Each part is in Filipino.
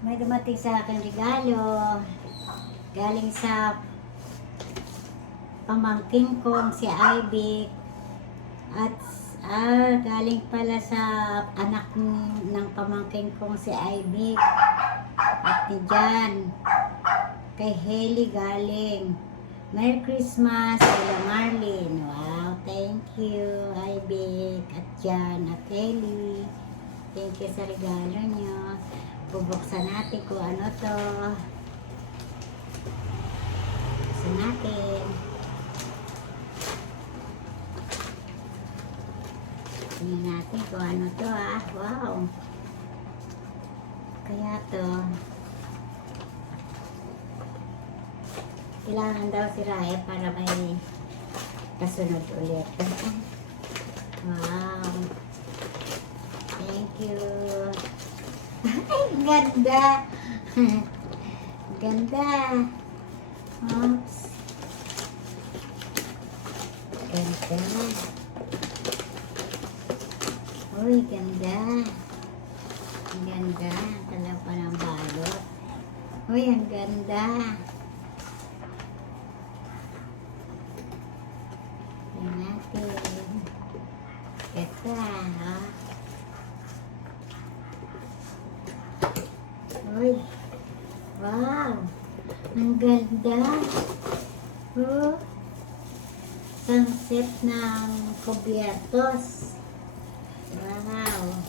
May dumating sa akin regalo. Galing sa pamangkin kong si Ivy. At galing pala sa anak ng pamangkin kong si Ivy. At ni Jan. Kay Haley galing. Merry Christmas, Ella Marlene. Wow, thank you, Ivy. At Jan at Haley. Thank you sa regalo nyo. Bubuksan natin kung ano to. Buksan natin. Tingnan natin kung ano to Wow. Kaya to. Kailangan daw si Raya para may kasunod ulit. Wow. Thank you. Ay, ganda. Ganda. Oops. Ganda. Uy, ganda. Ang ganda. Talaga pa ng balot. Uy, ang ganda. Tingnan natin. Ganda, ha? Uy. Wow. Ang ganda. Oh. Sunset ng kubyertos. Wow.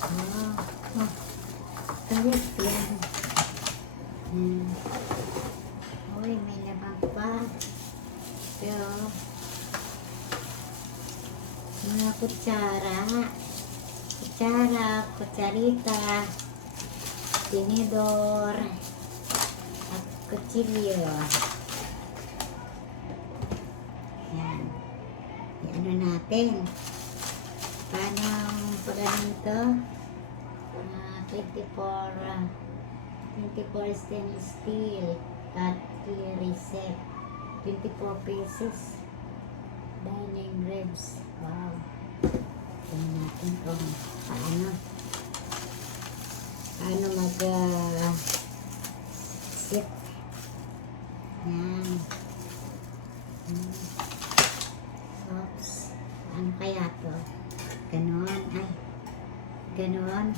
Oh. Oh. Kayat yan. Uy, may labang pa. Pero, mga kutsara. Kutsarita, tinidor, at kutsilyo. Yan. Ano natin? Paano pagano ito? 24 stainless steel cutlery reset. 24 pieces. Dining ribs. Wow. Tingnan natin kung paano sit. Yan. Oops. Ano kaya to? Ganon. Ay. Ganon.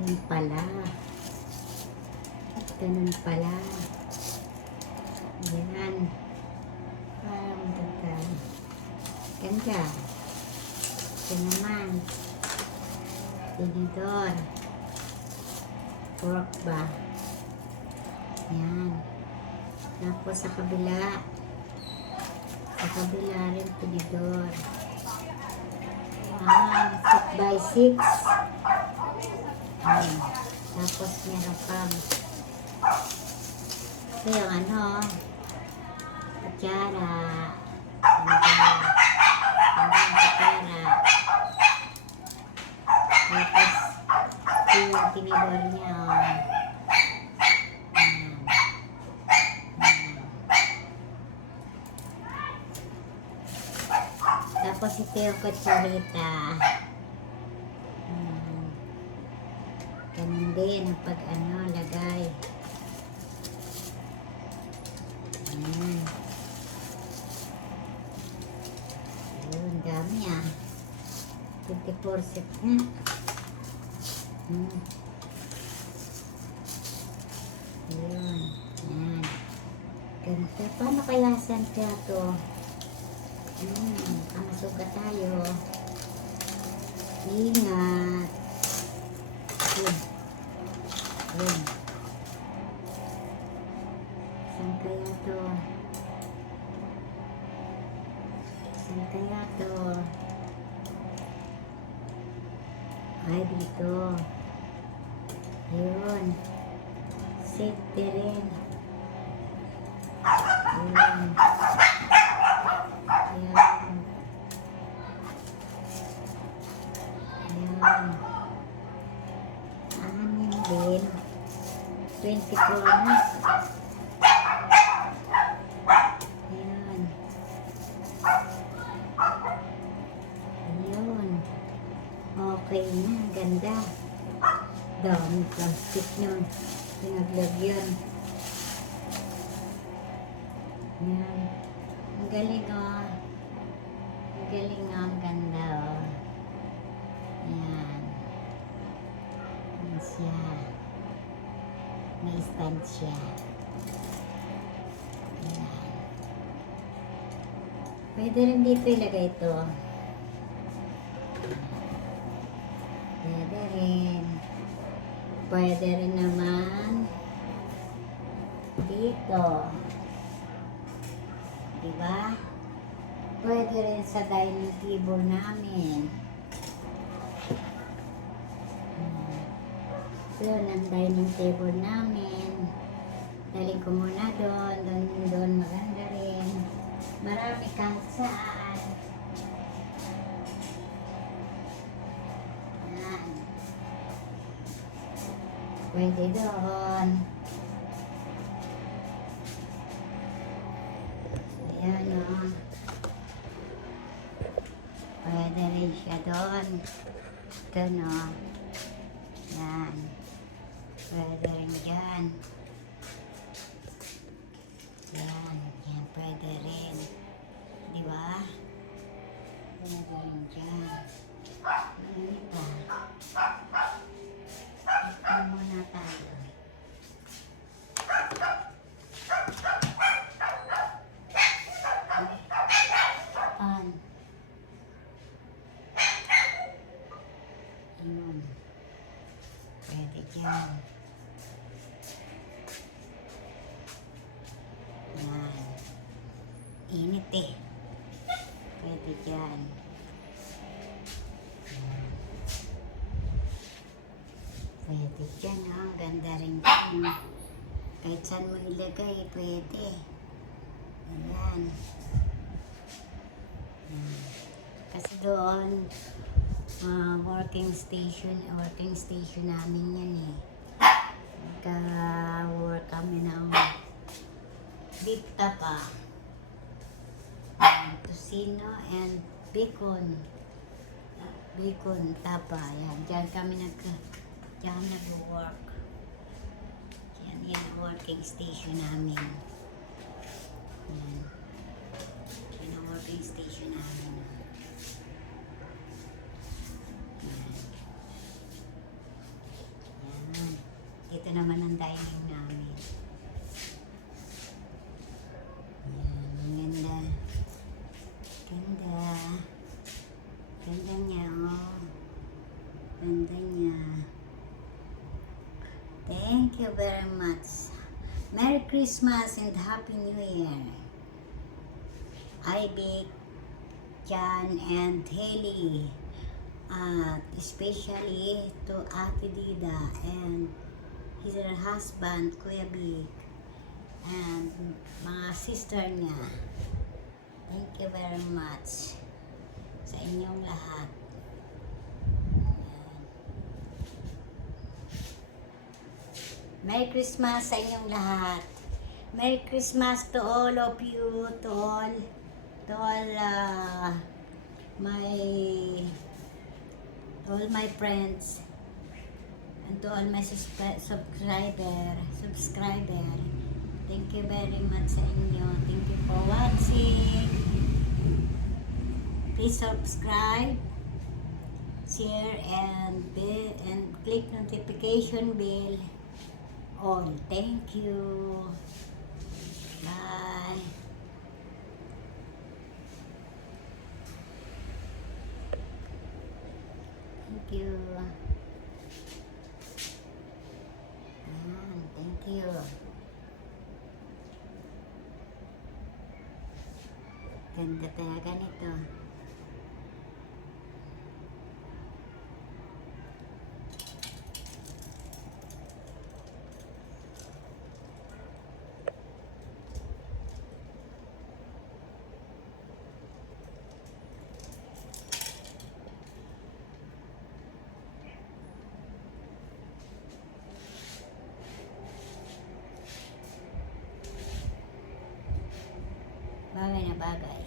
Yan pala. Ganun pala. Yan. Parang ganda. Ganda. Ito naman. Tinidor. Pork ba? Yan. Tapos sa kabila. Sa kabila rin tinidor. 6x6. Yan. Tapos meron pang ito yung kutsara. Kutsara. Tapos ito yung tinidor niya. Tapos ito yung kutsarita. Ganun din ang pag lagay. Ayun, dami 24 set na. Ayun, yan. Ganito. Paano kaya saan kaya to? Masuga tayo. Ingat. Ayun. Ayun. Saan kaya to? Saan kaya to? Ay, dito. Ayun. Safety rin. Ayun. Ayun. Ayun. Anin din. 24 na. plastic yun. Pinaglagyan. Yan. Ang galing oh. Ang galing oh. Ang ganda oh. Yan. Yan siya. May stand siya. Yan. Pwede rin dito ilagay ito. Pwede rin. Pwede rin naman dito. Diba? Pwede rin sa dining table namin. So, yun ang dining table namin. Daling ko muna doon maganda rin. Marami kahit saan. Yan. Pwede doon. Ayan o. Pwede rin siya doon. Doon o. Yan. Pwede rin dyan. Yan. Yan pwede rin. Di ba? Pwede rin dyan. Yan ito. Ito muna tayo. On. Yun. Pwede dyan. Yan. Init eh. Pwede dyan. Pwede dyan ha. Ganda rin dyan. Kahit saan mo ilagay, pwede. Ayan. Kasi doon, working station namin yan eh. Nagka-work kami ng beef tapa, tocino and bacon tapa. Yan, dyan kami nag-work. Yan ang working station namin. Yan ang working station namin. Yan. Ito naman ang dining namin. Yan, ang ganda. Ganda. Ganda niya, oh. Ganda niya. Thank you very much. Merry Christmas and Happy New Year. Ivy, Jan, and Haley. Especially to Ate Dida and his husband, Kuya Big, and mga sister niya. Thank you very much sa inyong lahat. Merry Christmas sa inyong lahat. Merry Christmas to all of you, to all my friends, and to all my subscriber. Thank you very much sa inyo. Thank you for watching. Please subscribe, share, and click notification bell. All. Thank you. Bye. Thank you. Thank you. Ganda talaga nito. Bagay na bagay.